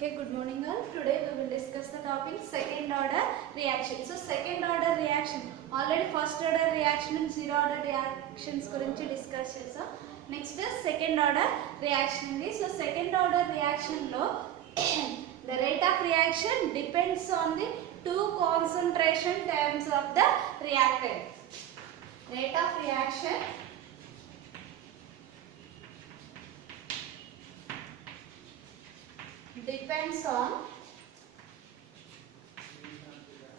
Okay, good morning all. Today we will discuss the topic second order reaction. So second order reaction, already first order reaction and zero order reactions gurinchi discuss chesam. Next second order reaction undi. So second order reaction lo the rate of reaction depends on the two concentration terms of the reactant. Rate of reaction depends on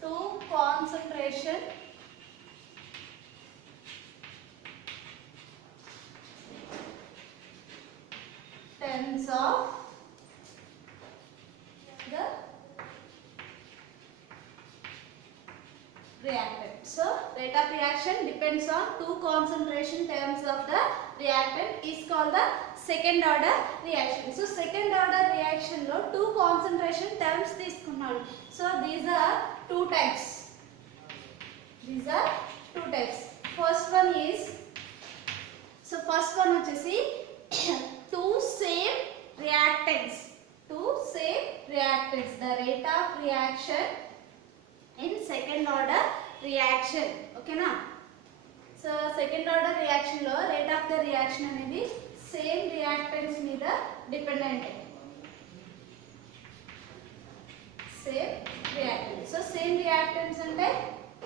two concentration terms of the reactant. So rate of reaction depends on two concentration terms of the reactant is called the second order reaction. So second order reaction lo two concentration terms తీసుకున్నాడు. So these are two types. First one is, so first one వచ్చేసి two same reactants. The rate of reaction in second order reaction. Okay na? So second order reaction lo rate of the reaction అనేది same reactants మీద dependent. Same reactants. So same reactants అంటే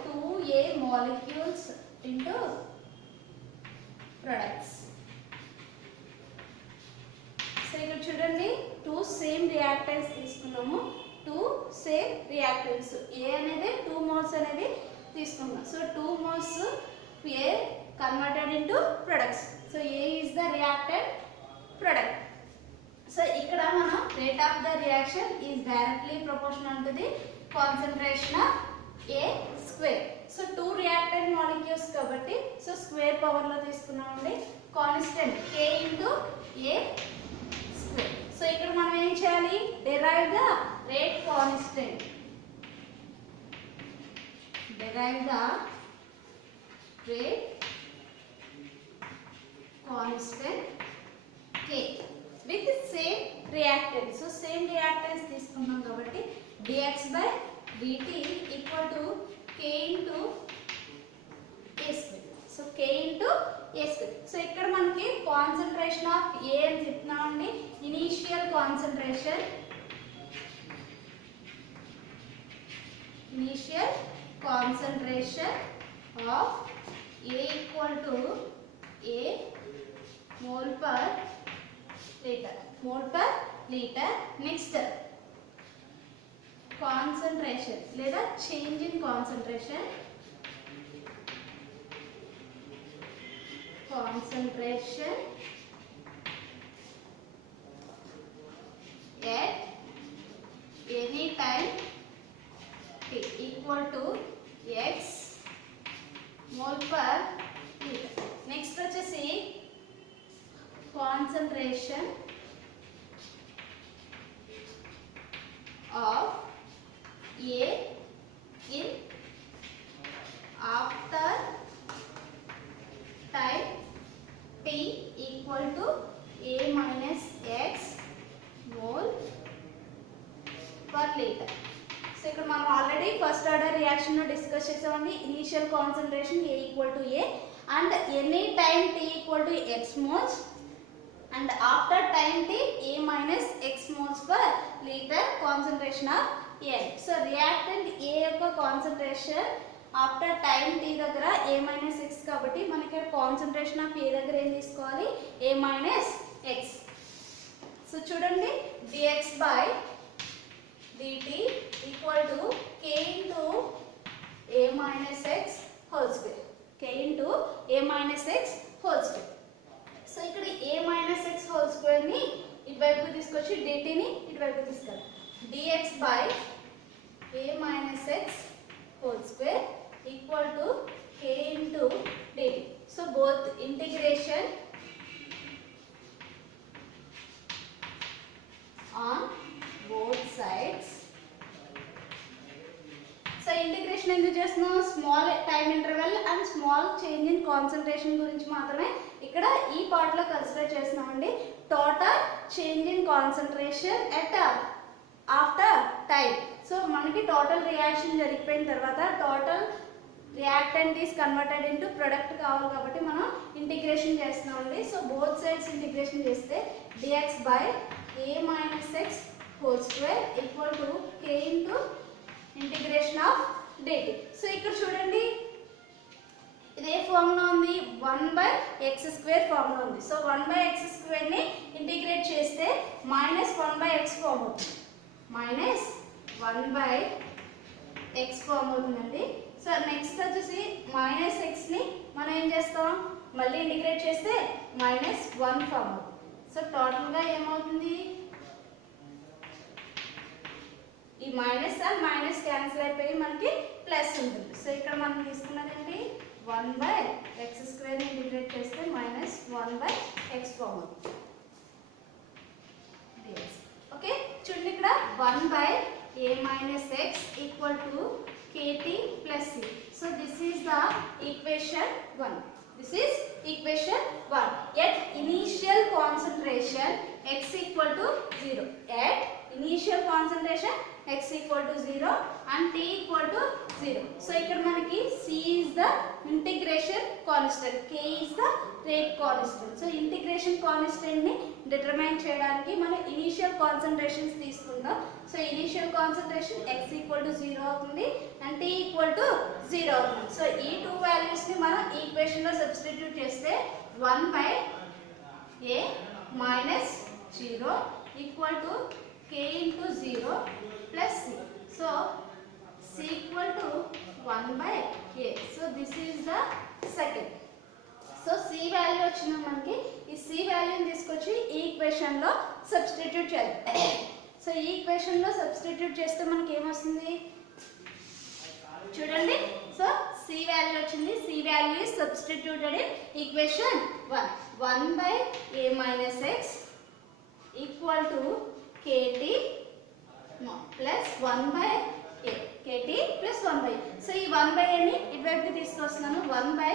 2A molecules into products. So ఇక్కడ చూడండి, two same reactants తీసుకున్నాము. Two same reactants ఏ అనేది 2 moles అనేది తీసుకున్నాం. So 2 moles A converted into products. So A is the reactant product. So ikkada mana rate of the reaction is directly proportional to the concentration of A square. So two reactant molecules kabatti, so square power lo తీసుకున్నామండి. Constant K into A square. So ikkada మనం ఏం చేయాలి, derive the rate constant. Derive the rate constant K with same reactant. So same reactants తీసుకున్నాం కాబట్టి dx by dt equal to K into A square. So K into A square. So ఇక్కడ మనకి concentration of A అని చెప్తున్నామండి. Initial concentration of A equal to A mole per liter. Next concentration లేదా change in concentration at any time t equal to x mole per liter. Next వచ్చేసి concentration of A in after time t equal to A minus x mole per liter. So ఇక్కడ మనం already first order reaction లో discuss చేసామండి. Initial concentration A equal to A and any time t equal to x moles and after time t A minus x moles per liter concentration of A. So reactant A యొక్క concentration after time t దగ్గర A minus x కాబట్టి మనకి concentration of A దగ్గర ఏం తీసుకోవాలి, A minus x. So చూడండి, dx by dt equal to K into A minus x whole square. K into A minus x whole square. So ఇక్కడ A minus x whole square ని ఇటువైపు తీసుకొచ్చి dt ని ఇటువైపు తీసుకెళ్ళాలి. dx by A minus x whole square equal to K into dt. So both integration on both sides. So integration ఎందుకు చేస్తున్నాం, small time interval and small change in concentration గురించి మాత్రమే ఇక్కడ ఈ పార్ట్ లో కన్సిడర్ చేస్తున్నామండి. Total change in concentration at after time. So మనకి total reaction జరిగిపోయిన తర్వాత total reactant is converted into product కావాలి కాబట్టి మనం ఇంటిగ్రేషన్ చేస్తున్నామండి. సో బోత్ సైడ్స్ ఇంటిగ్రేషన్ చేస్తే dx by a minus X whole square equal to k into integration of dt. So ఇక్కడ చూడండి ఇదే ఫార్ములా ఉంది, 1/x² ఫార్ములా ఉంది. సో 1/x² ని ఇంటిగ్రేట్ చేస్తే -1/x ఫార్మ్ అవుతుంది, -1/x ఫార్మ్ అవుతుందండి. సో నెక్స్ట్ వచ్చేసి -x ని మనం ఏం చేస్తాం, మళ్ళీ ఇంటిగ్రేట్ చేస్తే -1 ఫార్మ్ అవుతుంది. సో టోటల్గా ఏమవుతుంది, ఈ మైనస్ అండ్ మైనస్ క్యాన్సిల్ అయిపోయి మనకి ప్లస్ ఉంటుంది. సో ఇక్కడ మనం తీసుకున్నదండి 1/x² ని ఇంటిగ్రేట్ చేస్తే -1/x ఫార్మ్ అవుతుంది. ఓకే చూడండి ఇక్కడ 1/a minus x equal to kt plus c. So this is the equation 1. This is equation 1. At initial concentration x equal to 0. At initial concentration x equal to 0 and t equal to 0. So ఇక్కడ మనకి c is the integration constant, k is the rate constant. So integration constant ని determine చేయడానికి మనం initial concentrations తీసుకుందాం. So initial concentration x equal to 0 అవుతుంది and t equal to 0 అవుతుంది. So ఈ two values ని మనం ఈక్వేషన్ లో సబ్స్టిట్యూట్ చేస్తే 1/a minus 0 equal to k into 0 plus c. So c equal to 1/a. So this is the second. So c value వచ్చింది మనకి, ఈ c వాల్యూని తీసుకొచ్చి ఈ ఈక్వేషన్ లో సబ్స్టిట్యూట్ చేద్దాం. సో ఈ ఈక్వేషన్ లో సబ్స్టిట్యూట్ చేస్తే మనకి ఏమొస్తుంది చూడండి. సో c వాల్యూ వచ్చింది, c value is substituted in equation 1. 1/a minus x equal to kt plus 1/a, kt plus 1/a. So ఈ 1/a ని ఇటువైపుకి తీసుకొస్తున్నాను, 1/a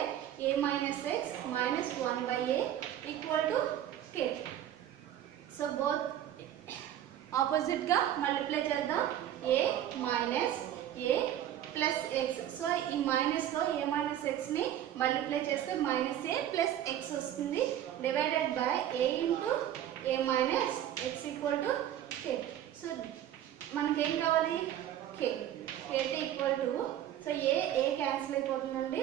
minus x minus 1/a equal to kt. So both opposite గా multiply చేద్దాం, a minus a plus x. So ఈ minus లో a minus x ని multiply చేస్తే minus a plus x వస్తుంది, divided by a into a minus x equal to k. So మనకేం కావాలి, k, kt equal to, so a cancel అయిపోతుందండి,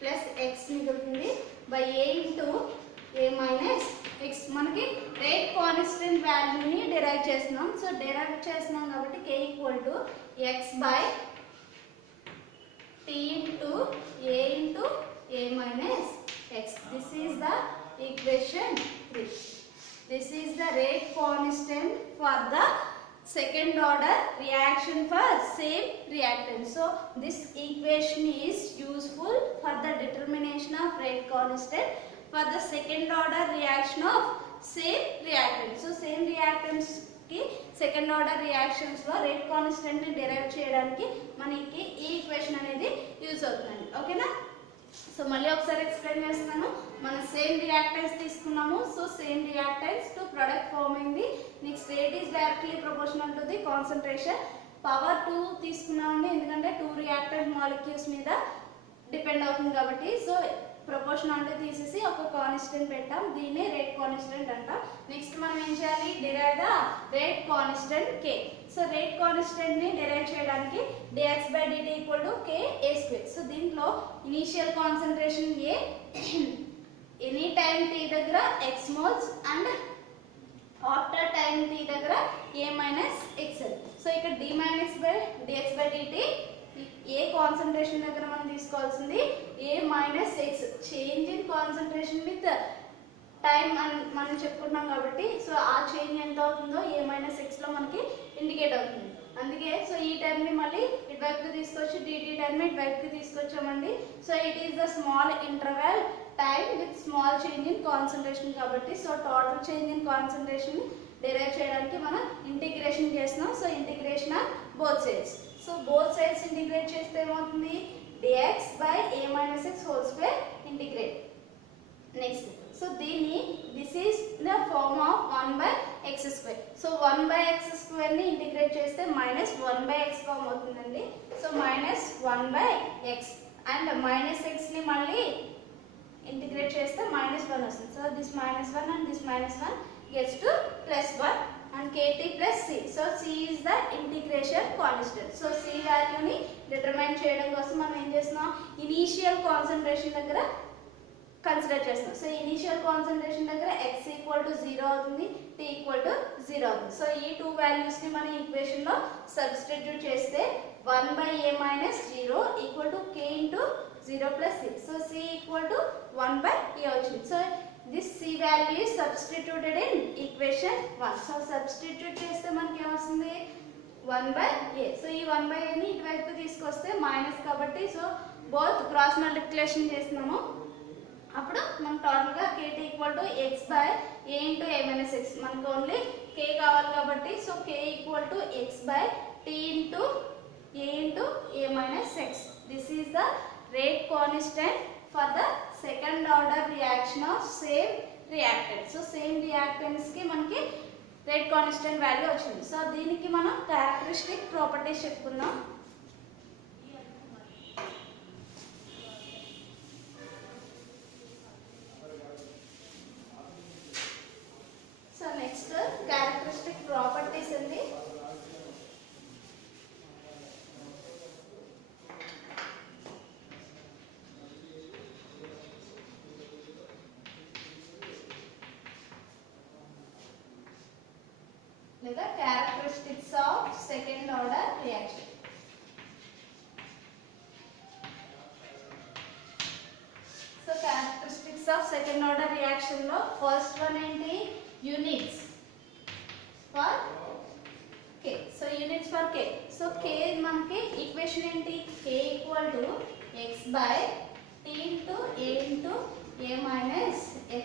plus x మిగులుతుంది by a into a minus x. మనకి rate constant వాల్యూని derive చేస్తున్నాం. So derive చేస్తున్నాం కాబట్టి k equal to x by t into a into a minus x. This is the equation 3. This is the rate constant for the second order reaction for same reactant. So this equation is useful for the determination of rate constant for the second order reaction of same reactant. So same reactants ki second order reactions lo rate constant ni derive cheyడానికి మనకి ఈ equation అనేది use అవుతుంది. ఓకేనా? So మళ్ళీ ఒకసారి explain చేస్తున్నాను. మనం same reactants తీసుకున్నాము. So same reactants to product form అయింది. Next rate is directly proportional to the concentration. Power 2 తీసుకున్నామండి, ఎందుకంటే 2 రియాక్టెంట్ మాలిక్యూల్స్ మీద డిపెండ్ అవుతుంది కాబట్టి. సో ప్రపోర్షనాలిటీ తీసేసి ఒక కాన్స్టెంట్ పెట్టాం, దీన్నే రేట్ కాన్స్టెంట్ అంటాం. నెక్స్ట్ మనం ఏం చేయాలి, derive the rate constant k. So rate constant ని డిరైవ్ చేయడానికి dx by dt equal to k a square. So దీంట్లో initial concentration a, any time t దగ్గర x మోల్స్ అండ్ ఆఫ్టర్ టైం t దగ్గర a మైనస్ xl. సో ఇక్కడ d minus by dx by dt a concentration దగ్గర మనం తీసుకోవాల్సింది a minus x. Change in concentration with time అని మనం చెప్పుకుంటున్నాం కాబట్టి సో ఆ చేంజ్ ఎంత అవుతుందో a మైనస్ x లో మనకి ఇండికేట్ అవుతుంది. అందుకే సో ఈ టైంని మళ్ళీ ఇటువైపుకి తీసుకొచ్చి dt టైంని ఇటువైపుకి తీసుకొచ్చామండి. So it is the small interval time with small change in concentration కాబట్టి so total change in concentration derive చేయడానికి మనం ఇంటిగ్రేషన్ చేస్తున్నాం. So integration of both sides. So both sides integrate చేస్తే ఏమవుతుంది, dx by a minus x whole square integrate. Next so దీన్ని this is the form of 1/a x square. So 1/x² ని integrate చేస్తే -1/x form అవుతుందండి. So -1/x and -x ని మళ్ళీ integrate చేస్తే -1 వస్తుంది. So this -1 and this -1 gets to +1 and kt plus c. So c is the integration constant. So c value ని determine చేయడం కోసం మనం ఏం చేస్తున్నాం, ఇనీషియల్ కాన్సంట్రేషన్ దగ్గర కన్సిడర్ చేస్తున్నాం. సో ఇనీషియల్ కాన్సంట్రేషన్ దగ్గర x = 0 అవుతుంది, t = 0 అవుతుంది. సో ఈ టూ వాల్యూస్ ని మనం ఈక్వేషన్ లో సబ్స్టిట్యూట్ చేస్తే 1/a - 0 = k × 0 + c. So c = 1/a వచ్చింది. So this c value is substituted in equation 1. So substitute చేస్తే మనకి ఏమొస్తుంది, 1/a. సో ఈ 1/a ని ఇటువైపు తీసుకొస్తే మైనస్ కాబట్టి సో బోత్ క్రాస్ మల్టిప్లికేషన్ చేస్తున్నాము. అప్పుడు మనం టోటల్ గా kt = x/a × a - x. మనకు ఓన్లీ k కావాలి కాబట్టి so k = x/t × a × a - x. This is the rate constant for the second order reaction of same reactant. So same reactants ki manaki rate constant value వచ్చింది. So దీనికి మనం characteristic properties చెప్పుకుందాం. So next characteristic properties అండి. లేదా characteristics of second order reaction. So characteristics of second order reaction లో first one ఏంటి, units for k. So units for k. So k మనకి equation ఏంటి, k = x/t × a × a - x.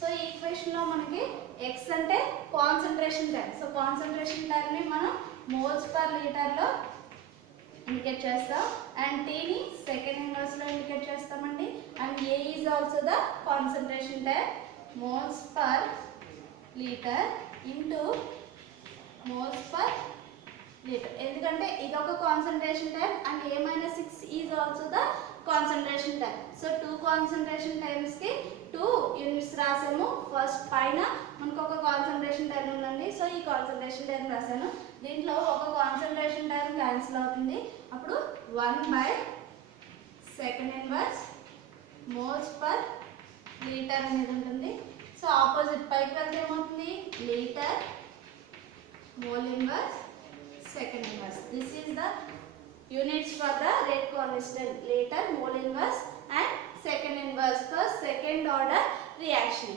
So ఈ equation లో మనకి x అంటే concentration time. So concentration time ని మనం మోల్స్ పర్ లీటర్ లో ఇండికేట్ చేస్తాం అండ్ t ని సెకండ్ ఇన్వర్స్ లో ఇండికేట్ చేస్తామండి. And a is also the concentration time, moles per liter into moles per liter. ఎందుకంటే ఇది ఒక concentration time and a - 6 is also the concentration time. So two concentration times కి 2 units రాసాము. First పైన మనకు ఒక concentration time ఉందండి. So ఈ concentration time రాసాను. దీంట్లో ఒక కాన్సంట్రేషన్ టైం క్యాన్సిల్ అవుతుంది. అప్పుడు 1/2 ఇన్వర్స్ మోల్స్ పర్ లీటర్ అనేది ఉంటుంది. సో ఆపోజిట్ పైకి వెళ్తే ఏమవుతుంది, litre mole inverse second inverse. This is the units for the rate constant, liter, mole inverse and second inverse for second order reaction.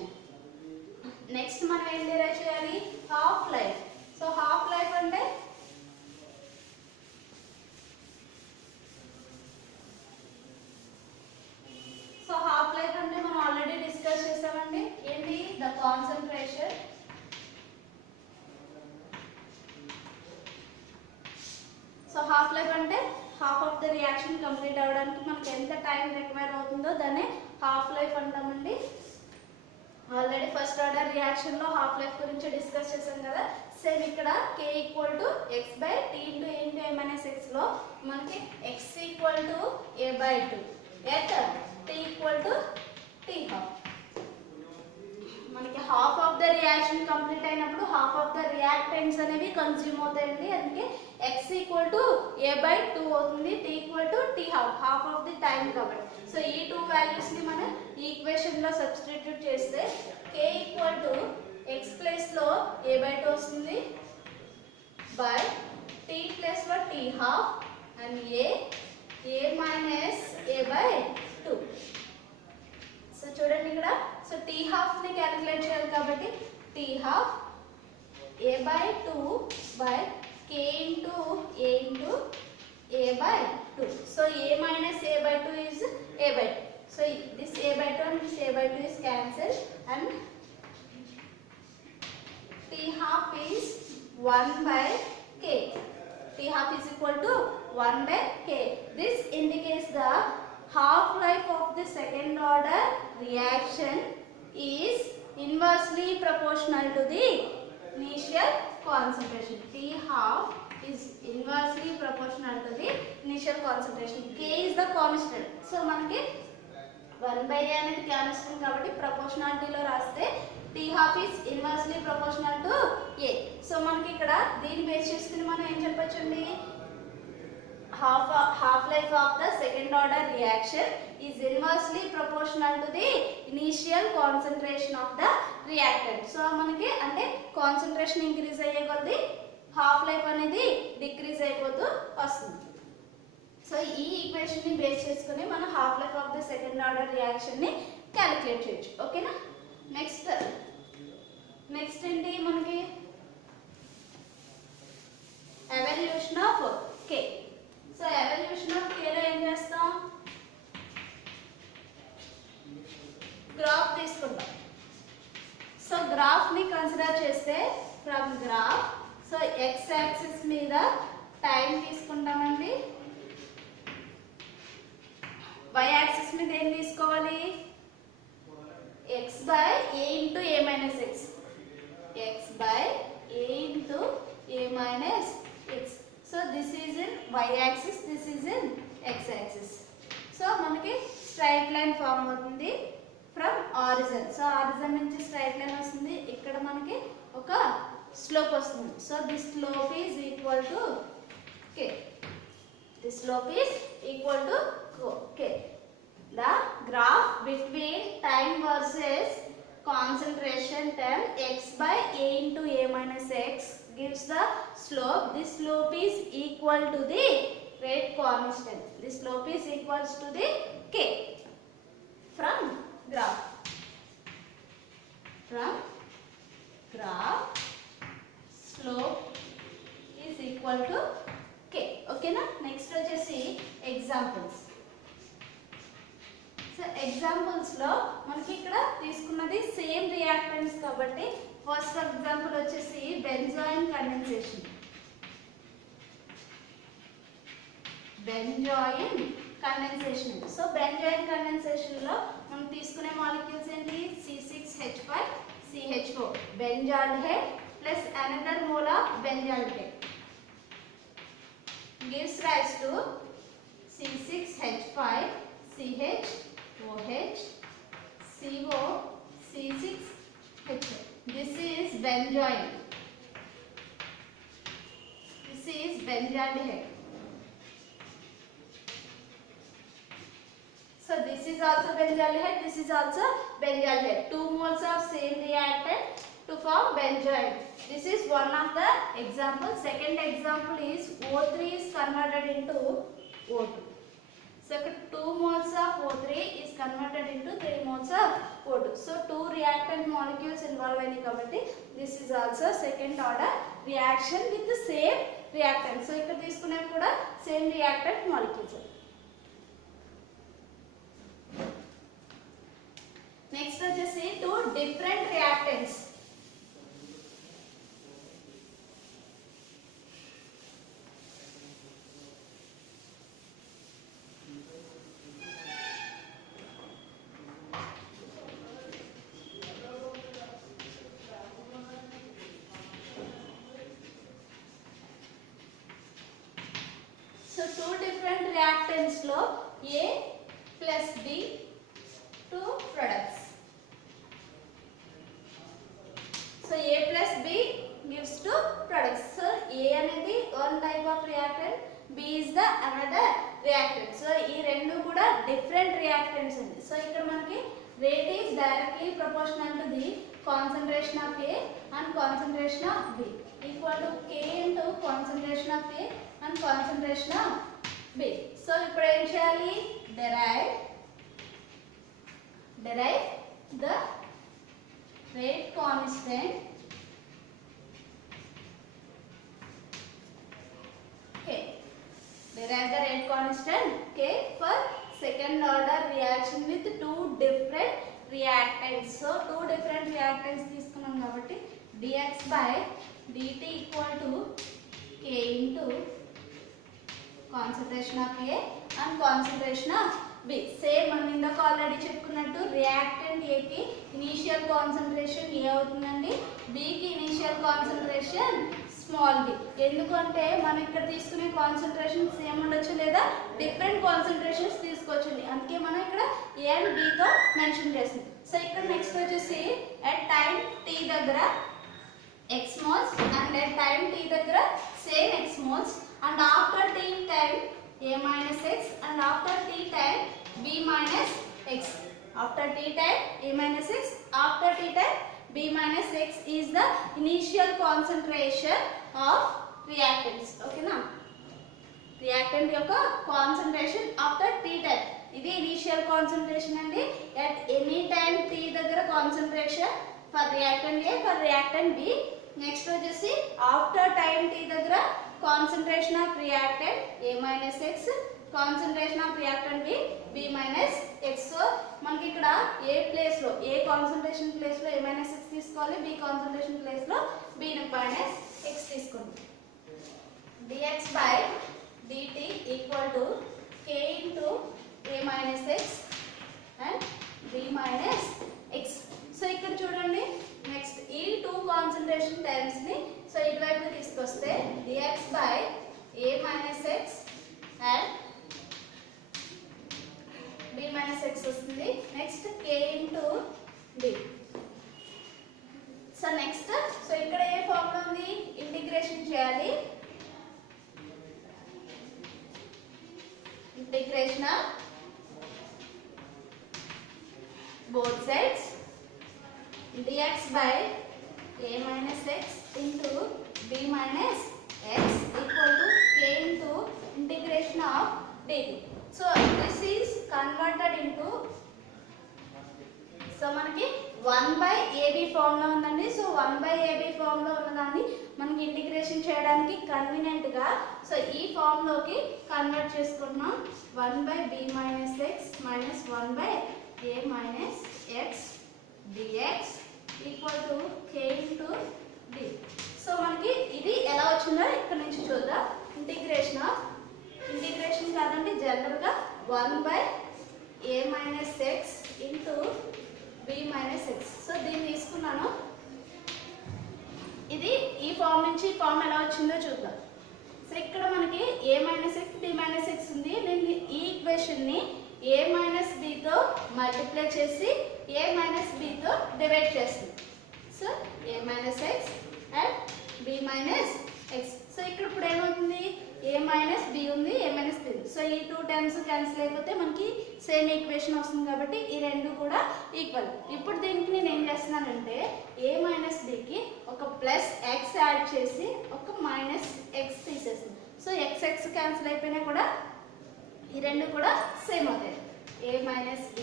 Next మనం ఏం derive చేయాలి, half life. So half life అంటే మనం already discuss చేసామండి. ఏంటి, the concentration so half life అంటే half of the reaction complete అవ్వడానికి మనకి ఎంత టైం రిక్వైర్ అవుతుందో దాన్ని హాఫ్ లైఫ్ అంటామండి. ఆల్రెడీ ఫస్ట్ ఆర్డర్ రియాక్షన్ లో హాఫ్ లైఫ్ గురించి డిస్కస్ చేసాం కదా. సేమ్ ఇక్కడ k = x/t × a × a - x లో మనకి x = a/2 at t = t/2. మనకి half of the reaction complete అయినప్పుడు హాఫ్ ఆఫ్ ద రియాక్టెంట్స్ అనేవి కన్జ్యూమ్ అవుతాయండి. అందుకే x = a/2 అవుతుంది, t = t/2, half of the time కాబట్టి. సో ఈ టూ వాల్యూస్ ని మనం ఈక్వేషన్ లో సబ్స్టిట్యూట్ చేస్తే k = x ప్లేస్ లో a/2 వస్తుంది బై t ప్లేస్ లో t/2 and a - a/2. So చూడండి ఇక్కడ, సో t/2 ని క్యాలిక్యులేట్ చేయాలి కాబట్టి t/2 a/2 by k × a × a/2. So a - a/2 is a/2. So this a/2 and this a/2 is cancelled and t/2 is 1/k. t/2 is equal to 1/k. This indicates the half life of the second order reaction is inversely proportional to the initial concentration. T half is inversely proportional to the initial concentration. K is the constant. So మనకి 1 by A అనేది constant కాబట్టి ప్రపోర్షనాలిటీలో రాస్తే T half is inversely proportional to A. So మనకి ఇక్కడ దీన్ని base చేసుకుని మనం ఏం చెప్పొచ్చండి, half life of the second order reaction is inversely proportional to the initial concentration of the reactant. So మనకి అంటే కాన్సంట్రేషన్ ఇంక్రీజ్ అయ్యే కొద్దీ హాఫ్ లైఫ్ అనేది డిక్రీజ్ అయిపోతూ వస్తుంది. సో ఈ ఈక్వేషన్ ని బేస్ చేసుకుని మనం half life of the second order reaction ని క్యాలిక్యులేట్ చేయొచ్చు. ఓకేనా. నెక్స్ట్ ఏంటి మనకి evolution of K. So evolution of K లో ఏం చేస్తాం, గ్రాఫ్ తీసుకుంటాం. సో గ్రాఫ్ ని కన్సిడర్ చేస్తే from graph, so x axis మీద టైం తీసుకుంటామండి, y యాక్సిస్ మీద ఏం తీసుకోవాలి, x by a into a minus x, x by a into a minus x. So this is in y axis, this is in x axis. So మనకి straight line form అవుతుంది from origin. So origin నుంచి straight line వస్తుంది, ఇక్కడ మనకి ఒక slope వస్తుంది. So this slope is equal to k. This slope is equal to k. The graph between time versus concentration term x by a into a minus x gives the slope. This slope is equal to the rate constant. This slope is equals to the k from graph. From graph, slope is equal to k. Okay na. Next వచ్చేసి examples. So examples లో మనకి ఇక్కడ తీసుకున్నది same reactants కాబట్టి first example వచ్చేసి benzoin condensation. So benzoin condensation లో మనం తీసుకునే మాలిక్యూల్స్ ఏంటి, C6H5CH4 benzaldehyde plus another mole of benzaldehyde gives rise to C6H5CH OH CO C6H. This is benzoin. This is benzaldehyde. So this is also benzaldehyde. This is also benzaldehyde. 2 moles of same reactant to form benzoin. This is one of the example. Second example is O3 is converted into O2. So 2 moles of O3 is converted into 3 moles of O2. So 2 reactant molecules involved in kabatti. This is also second order reaction with the same reactant. So ikkada తీసుకునేది కూడా same reactant molecules. Next వచ్చేసి 2 different reactants. So 2 different reactants లో A plus B 2 products. So A plus B gives 2 products. So A అనేది one type of reactant, B is the another reactant. So ఈ రెండు కూడా different reactants ఉంది. So ఇక్కడ మనకి rate is directly proportional to the concentration of A and concentration of B equal to K into concentration of A and concentration of B. So ఇప్పుడు ఏం చేయాలి, derive the rate constant K. Derive the rate constant K for second order reaction with 2 different reactants. So 2 different reactants తీసుకున్నాం కాబట్టి dx by dt equal to K into concentration of A and concentration of B. Same మనం ఇందాక already చెప్పుకున్నట్టు reactant ఏకి initial concentration ఏ అవుతుందండి, బికి initial concentration small B. ఎందుకంటే మనం ఇక్కడ తీసుకునే కాన్సన్ట్రేషన్ సేమ్ ఉండొచ్చు లేదా డిఫరెంట్ కాన్సన్ట్రేషన్స్ తీసుకోవచ్చండి, అందుకే మనం ఇక్కడ ఏ అండ్ బితో మెన్షన్ చేస్తుంది. సో ఇక్కడ నెక్స్ట్ వచ్చేసి ఎట్ టైం టీ దగ్గర x moles and at time t దగ్గర same x moles and after t time a minus x and after t time b minus x. After t time a minus x, after t time b minus x is the initial concentration of reactants. Okay na, reactant యొక్క concentration after t time ఇది initial concentration అండి. at any time t దగ్గర concentration for reactant A, for reactant B. Next వచ్చేసి after time t దగ్గర concentration of reactant A minus x, concentration of reactant B, B minus x. So మనకి ఇక్కడ ఏ place లో ఏ concentration place లో A minus x తీసుకోవాలి, B concentration place లో B minus x తీసుకోండి. dx by dt equal to k into A minus x and B minus x. So ఇక్కడ చూడండి next ఈ టూ కాన్సంట్రేషన్ టర్మ్స్ ని so ఇటువైపు తీసుకొస్తే dx by A minus x and B minus x వస్తుంది. Next k into d. So next so ఇక్కడ ఏ formula ఉంది, integration చేయాలి. Integration of both sides dx by A minus x into B minus x equal to k into integration of dt. So this is converted into, so మనకి 1/AB form లో ఉందండి. So 1/AB form లో ఉన్నదాన్ని మనకి integration చేయడానికి convenient గా so ఈ form లోకి కన్వర్ట్ చేసుకుంటున్నాం. 1/B minus x minus 1/A minus x dx equal to k into d. So మనకి ఇది ఎలా వచ్చిందో ఇక్కడ నుంచి చూద్దాం. ఇంటిగ్రేషన్ కాదండి, జనరల్ గా 1/A minus x into B minus x. So దీన్ని తీసుకున్నాను. ఇది ఈ ఫామ్ నుంచి ఈ ఫామ్ ఎలా వచ్చిందో చూద్దాం. సో ఇక్కడ మనకి A minus x B minus x ఉంది. నేను ఈ ఈక్వేషన్ ని A minus B తో మల్టిప్లై చేసి A minus B తో డివైడ్ చేస్తుంది. So A minus x and B minus x. So ఇక్కడ ఇప్పుడు ఏమవుతుంది, A minus B ఉంది, A minus B ఉంది. సో ఈ టూ టర్మ్స్ క్యాన్సిల్ అయిపోతే మనకి సేమ్ ఈక్వేషన్ వస్తుంది కాబట్టి ఈ రెండు కూడా ఈక్వల్. ఇప్పుడు దీనికి నేను ఏం చేస్తున్నానంటే A minus B కి ఒక ప్లస్ x యాడ్ చేసి ఒక మైనస్ x తీసేస్తుంది. సో x క్యాన్సిల్ అయిపోయినా కూడా ఈ రెండు కూడా సేమ్ అవుతాయి. A minus B,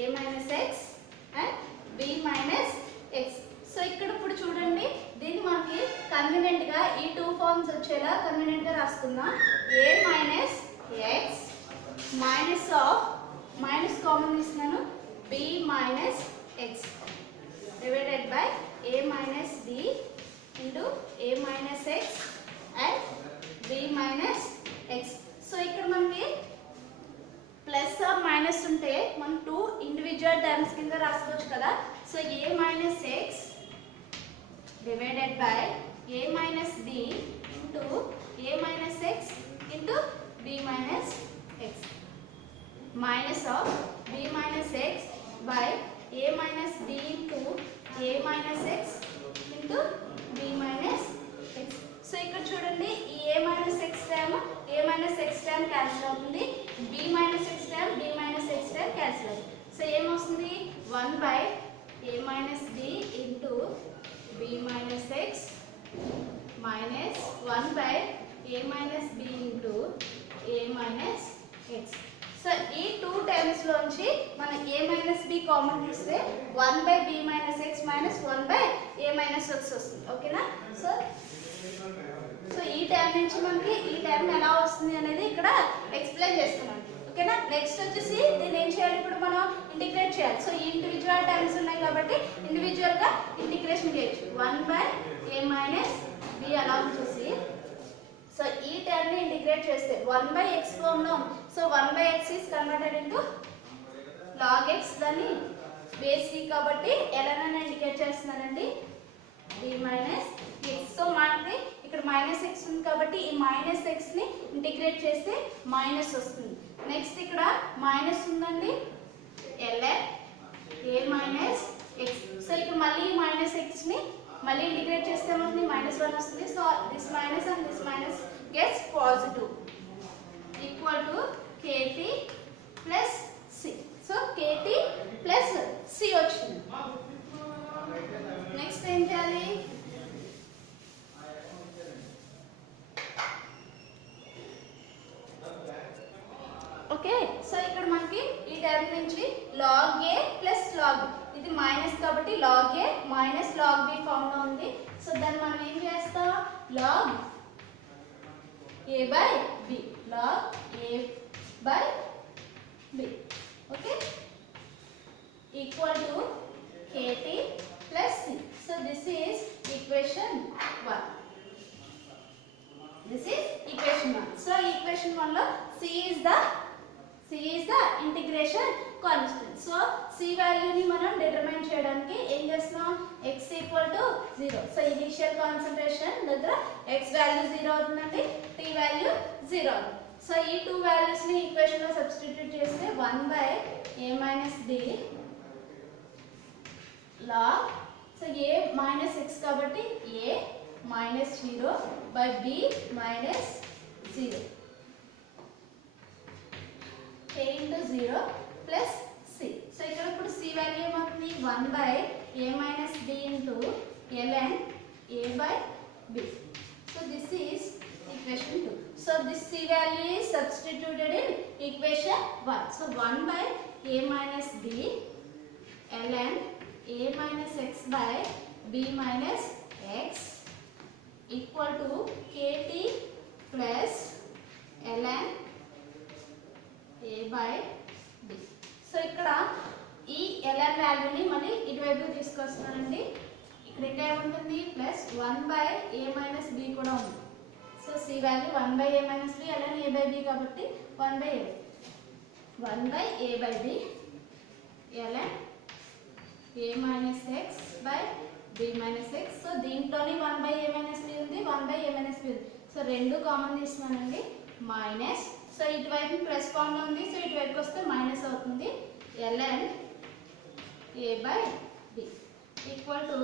A minus x and B minus x. So ఇక్కడ ఇప్పుడు చూడండి దీన్ని మనకి కన్వీనియంట్ గా ఈ టూ ఫార్మ్స్ వచ్చేలా కన్వీనియంట్ గా రాసుకుందాం. A minus x minus of minus common తీసుకున్నాను B minus x divided by A minus B into A minus x and B minus x. So ఇక్కడ మనకి ప్లస్ ఆర్ మైనస్ ఉంటే మనం two individual terms కింద రాసుకోవచ్చు కదా. So A minus x divided by A minus B into A minus x into B minus x minus of B minus x by A minus B into A minus x into B minus x. So ఇక్కడ చూడండి ఈ A minus x term A minus x term cancel అవుతుంది, B minus x term B minus x term cancel అవుతుంది. So ఏమొస్తుంది 1/A minus B into B minus x minus 1/A minus B into A minus x. So ఈ two terms లోంచి మనం A minus B common తీస్తే 1/B minus x minus 1/A minus x వస్తుంది. ఓకేనా. So ఈ term నుంచి మనకి ఈ టర్మ్ ఎలా వస్తుంది అనేది ఇక్కడ ఎక్స్ప్లెయిన్ చేస్తున్నాను. ఓకేనా. నెక్స్ట్ వచ్చేసి దీన్ని ఏం చేయాలి, ఇప్పుడు మనం ఇంటిగ్రేట్ చేయాలి. సో ఈ ఇండివిజువల్ టర్మ్స్ ఉన్నాయి కాబట్టి ఇండివిజువల్ గా ఇంటిగ్రేషన్ చేయొచ్చు. 1/A minus B అలా వచ్చేసి సో ఈ టర్మ్ ని ఇంటిగ్రేట్ చేస్తే 1/x ఫామ్ లో ఉంది. So 1/x is converted into log x, దాన్ని బేస్ c కాబట్టి ln అని ఇండికేట్ చేస్తున్నానండి, b మైనస్ x. సో మనకి ఇక్కడ మైనస్ x ఉంది కాబట్టి ఈ మైనస్ x ని ఇంటిగ్రేట్ చేస్తే మైనస్ వస్తుంది. నెక్స్ట్ ఇక్కడ మైనస్ ఉందండి, ln a minus x. So ఇక్కడ మళ్ళీ మైనస్ x ని మళ్ళీ ఇంటిగ్రేట్ చేస్తే మనకి -1 వస్తుంది. So this minus and this minus gets positive equal to kt plus c. So kt plus c వచ్చింది. నెక్స్ట్ ఏం చేయాలి, ఓకే. సో ఇక్కడ మనకి ఈ టర్మ్ నుంచి log a plus log b, ఇది మైనస్ కాబట్టి log a minus log b form లో ఉంది. సో దాన్ని మనం ఏం చేస్తాం, log a by b, log a by b, okay, equal to kt plus c. So this is equation 1. This is equation 1. So equation 1 లో c is the integration constant. So c వాల్యూని మనం determine చేయడానికి ఏం చేస్తున్నాం, x equal to 0. So initial concentration దగ్గర x value 0 అవుతుందండి, t value 0 అవుతుంది. So ఈ టూ వాల్యూస్ ని ఈక్వేషన్ లో సబ్స్టిట్యూట్ చేస్తే 1/a minus b log, so a minus x కాబట్టి a minus 0 by b minus 0, a into 0 plus c. So ఇక్కడ ఇప్పుడు c వాల్యూ ఏమవుతుంది, 1/a minus b into ln a by b. So this is equation 2. So this c value is substituted in equation 1. So 1/a minus b ln a minus x by b minus x equal to kt plus ln a by b. So ఇక్కడ ఈ ln వాల్యూని మళ్ళీ ఇటువైపు తీసుకొస్తున్నానండి. ఇక్కడ ఇంకా ఏముంటుంది, plus 1/a minus b కూడా ఉంది. So c value 1/a minus b ln a by b కాబట్టి 1/a by b ln a minus x by b minus x. So దీంట్లోని 1/a minus b ఉంది, 1/a minus b ఉంది. So రెండు common తీస్తున్నానండి, minus. So ఇటువైపు plus form లో ఉంది, so ఇటువైపుకి వస్తే మైనస్ అవుతుంది, ln a by b equal to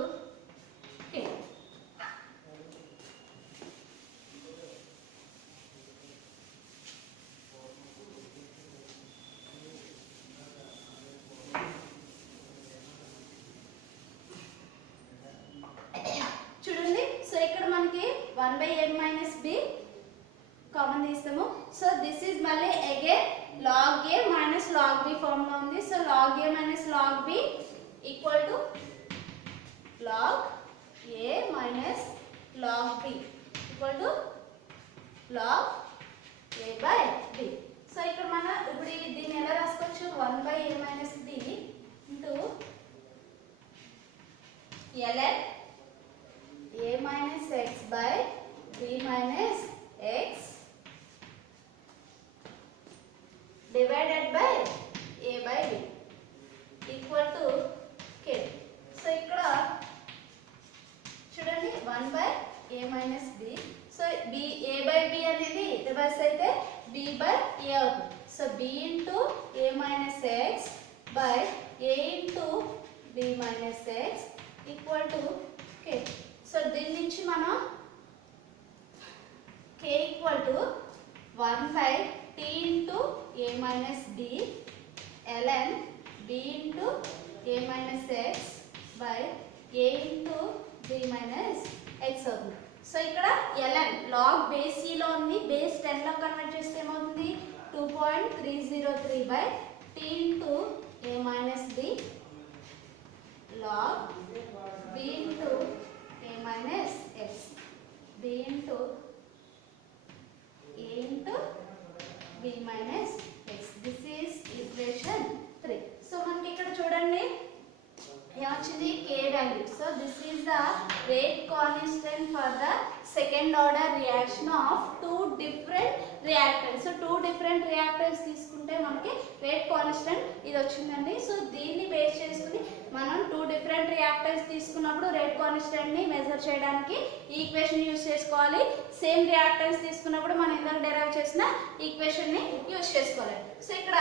k. చూడండి, సో ఇక్కడ మనకి 1/a minus b కామన్ తీస్తాము. సో దిస్ ఈజ్ మళ్ళీ again log a minus log b form లో ఉంది. So log a minus log b equal to log a minus log b equal to log a by b. So ఇక్కడ మనం ఇప్పుడు దీన్ని ఎలా రాసుకోవచ్చు, 1/a minus b into ln a minus x by b minus x divided by a by b equal to k. So ఇక్కడ చూడండి 1/a minus b. So b a by b అనేది reverse అయితే b by a అవుతుంది. So b into a minus x by a into b minus x equal to k. So దీని నుంచి మనం k equal to 1/t into a minus b ln b into a minus x by a into b minus x అవుతుంది. So ఇక్కడ ln log base c లో ఉంది, base 10 లో convert చేస్తే ఏమవుతుంది, 2.303 by t into a minus b log b into a minus x b into a into b minus x. This is equation 3. So మనకి ఇక్కడ చూడండి ఏమొచ్చింది, k value. So this is the rate constant for the second order reaction of two different reactants. So two different reactants తీసుకుంటే మనకి rate constant ఇది వచ్చిందండి. So దీన్ని base చేసుకుని మనం టూ డిఫరెంట్ రియాక్టెంట్స్ తీసుకున్నప్పుడు రేట్ కాన్స్టెంట్ ని మెజర్ చేయడానికి ఈ ఈక్వేషన్ యూస్ చేసుకోవాలి. సేమ్ రియాక్టెంట్స్ తీసుకున్నప్పుడు మనం ఇందాక డెరైవ్ చేసిన ఈక్వేషన్ ని యూస్ చేసుకోవాలి. సో ఇక్కడ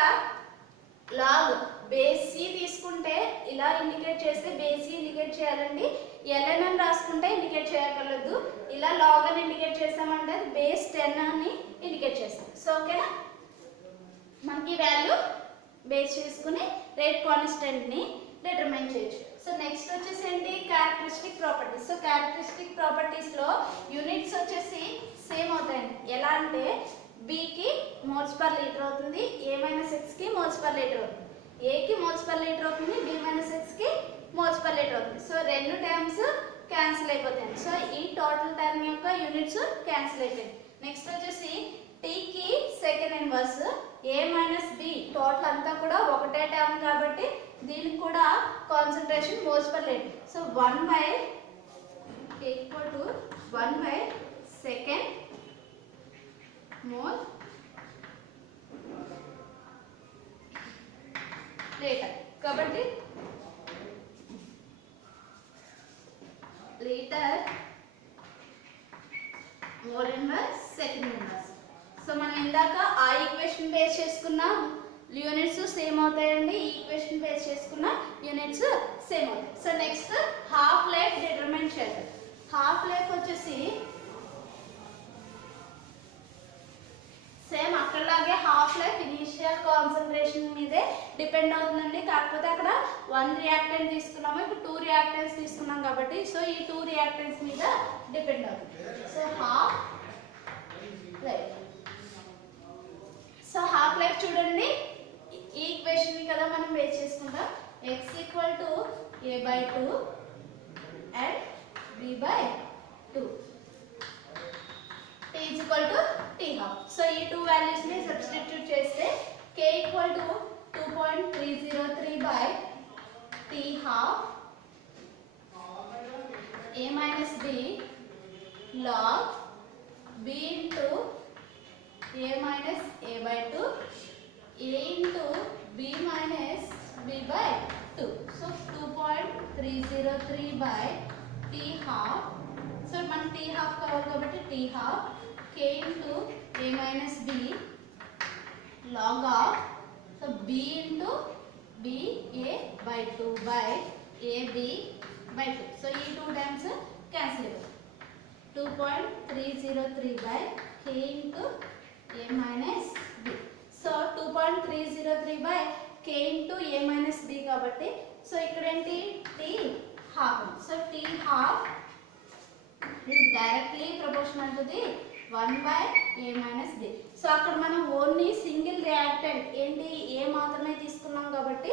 లాగ్ బేస్ సి తీసుకుంటే ఇలా ఇండికేట్ చేస్తే బేస్ సి ఇండికేట్ చేయాలండి. ln అని రాసుకుంటే ఇండికేట్ చేయగలదు. ఇలా లాగ్ అని ఇండికేట్ చేస్తామంటే బేస్ 10 అని ఇండికేట్ చేస్తాం. సో ఓకేనా, మనకి వాల్యూ బేస్ చేసుకుని రేట్ కాన్స్టెంట్ ని డిటర్మైన్ చేయొచ్చు. సో నెక్స్ట్ వచ్చేసి ఏంటి, characteristic properties. So characteristic properties లో యూనిట్స్ వచ్చేసి సేమ్ అవుతాయండి. ఎలా అంటే B కి మోల్స్ పర్ లీటర్ అవుతుంది, A-X కి మోల్స్ పర్ లీటర్ అవుతుంది, A కి మోల్స్ పర్ లీటర్ అవుతుంది, B-X కి మోల్స్ పర్ లీటర్ అవుతుంది. సో రెండు టర్మ్స్ క్యాన్సిల్ అయిపోతాయి. సో ఈ టోటల్ టర్మ్ యొక్క యూనిట్స్ క్యాన్సిల్ అయిపోతాయి. నెక్స్ట్ వచ్చేసి T కి సెకండ్ ఇన్వర్స్, A-B టోటల్ అంతా కూడా ఒకటే టర్మ్ కాబట్టి దీనికి కూడా concentration moles per litre. So 1/K = 1/2 mole litre. కాబట్టి litre mole inverse second inverse. So మనం ఇందాక ఆ ఈక్వేషన్ బేస్ చేసుకున్న యూనిట్స్ సేమ్ అవుతాయండి, ఈ ఈక్వేషన్ బేస్ చేసుకున్న యూనిట్స్ సేమ్ అవుతాయి. So next half life determine చేద్దాం. హాఫ్ లైఫ్ వచ్చేసి సేమ్ అక్కడలాగే హాఫ్ లైఫ్ ఇనిషియల్ కాన్సంట్రేషన్ మీదే డిపెండ్ అవుతుందండి. కాకపోతే అక్కడ 1 రియాక్టెంట్ తీసుకున్నాము, ఇప్పుడు 2 రియాక్టెంట్స్ తీసుకున్నాం కాబట్టి సో ఈ 2 రియాక్టెంట్స్ మీద డిపెండ్ అవుతుంది. So half life. So half life చూడండి, ఈ ఈక్వేషన్ ని కదా మనం బేస్ చేసుకుంటాం. x = a/2 and b/2, t = t-half. So ఈ టూ వాల్యూస్ ని సబ్స్టిట్యూట్ చేస్తే k = 2.303 by t-half A-B log b into A-A/2 a into b-b/2. So 2.303 by t-half. So మనం t-half కావాలి కాబట్టి t-half k into A-B log of so b into ba/2 by ab/2. So ఈ 2 times cancel అవుతాయి. 2.303 by k into A-B. So 2.303 by k into A-B కాబట్టి so ఇక్కడ ఏంటి t-half. So t-half is directly proportional to the 1/A-B. So అక్కడ మనం only single reactant ఏంటి ఏ మాత్రమే తీసుకున్నాం కాబట్టి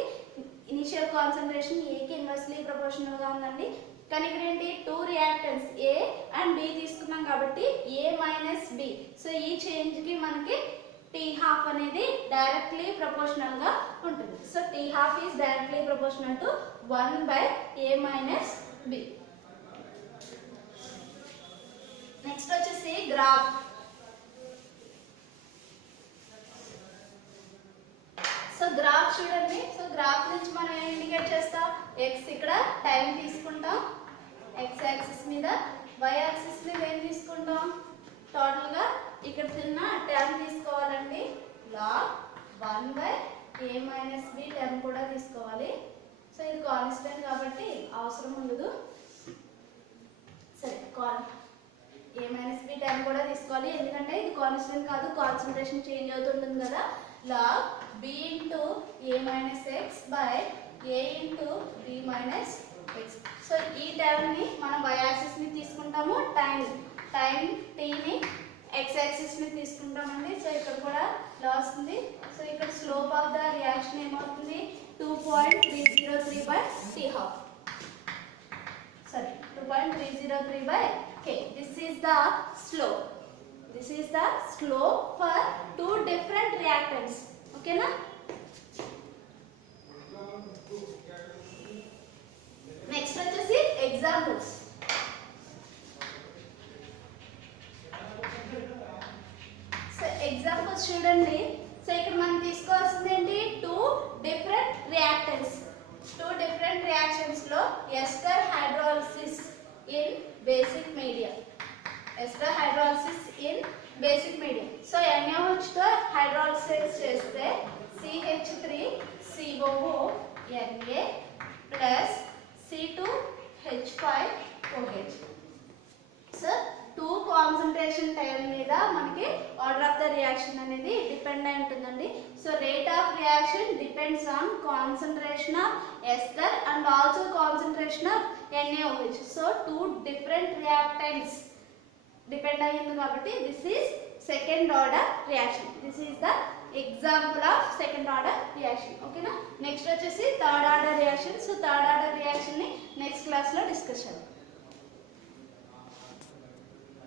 ఇనిషియల్ కాన్సంట్రేషన్ ఏ కి ఇన్వర్స్లీ ప్రపోర్షనల్ గా ఉందండి. కానీ ఇక్కడ ఏంటి 2 రియాక్టెంట్స్ A అండ్ B తీసుకున్నాం కాబట్టి A-B. సో ఈ చేంజ్ కి మనకి t-half అనేది డైరెక్ట్లీ ప్రపోర్షనల్ గా ఉంటుంది. So t-half is directly proportional to 1/A-B. Next వచ్చేసి గ్రాఫ్. సో గ్రాఫ్ చూడండి. సో గ్రాఫ్ నుంచి మనం ఏం ఇండికేట్ చేస్తాం, x ఇక్కడ టైం తీసుకుంటాం x యాక్సిస్ మీద, y యాక్సిస్ మీద ఏం తీసుకుంటాం టోటల్ గా ఇక్కడ చిన్న టర్మ్ తీసుకోవాలండి, log 1/A-B టర్మ్ కూడా తీసుకోవాలి. సో ఇది కాన్స్టెంట్ కాబట్టి అవసరం ఉండదు. సరే A-B టర్మ్ కూడా తీసుకోవాలి, ఎందుకంటే ఇది కాన్స్టెంట్ కాదు, కాన్సంట్రేషన్ చేంజ్ అవుతుంటుంది కదా. log b into A-x by a into b-x. So ఈ టర్మ్ ని మనం y యాక్సిస్ ని తీసుకుంటాము, టైం t ని x యాక్సిస్ ని తీసుకుంటామండి. సో ఇక్కడ కూడా లా వస్తుంది. సో ఇక్కడ స్లోప్ ఆఫ్ ద రియాక్షన్ ఏమవుతుంది 2.303 by t-half. Sorry, 2.303 by k. This is the slope. This is the slope for 2 different reactants. Okay na? Next వచ్చేసి examples. చూడండి. సో ఇక్కడ మనం తీసుకోవాల్సింది ఏంటి, టూ డిఫరెంట్ రియాక్షన్స్ లో ester hydrolysis in basic medium. So NaOH తో hydrolysis చేస్తే CH3COO Na plus C2H5OH. So two concentration time మీద మనకి ఆర్డర్ ఆఫ్ ద రియాక్షన్ అనేది డిపెండ్ అయి ఉంటుందండి. So rate of reaction depends on concentration of ester and also concentration of NaOH. So two different reactants depend అయ్యింది కాబట్టి this is second order reaction. This is the example of second order reaction. ఓకేనా. Next వచ్చేసి third order reaction. So third order reaction ని next class లో discuss చేద్దాం.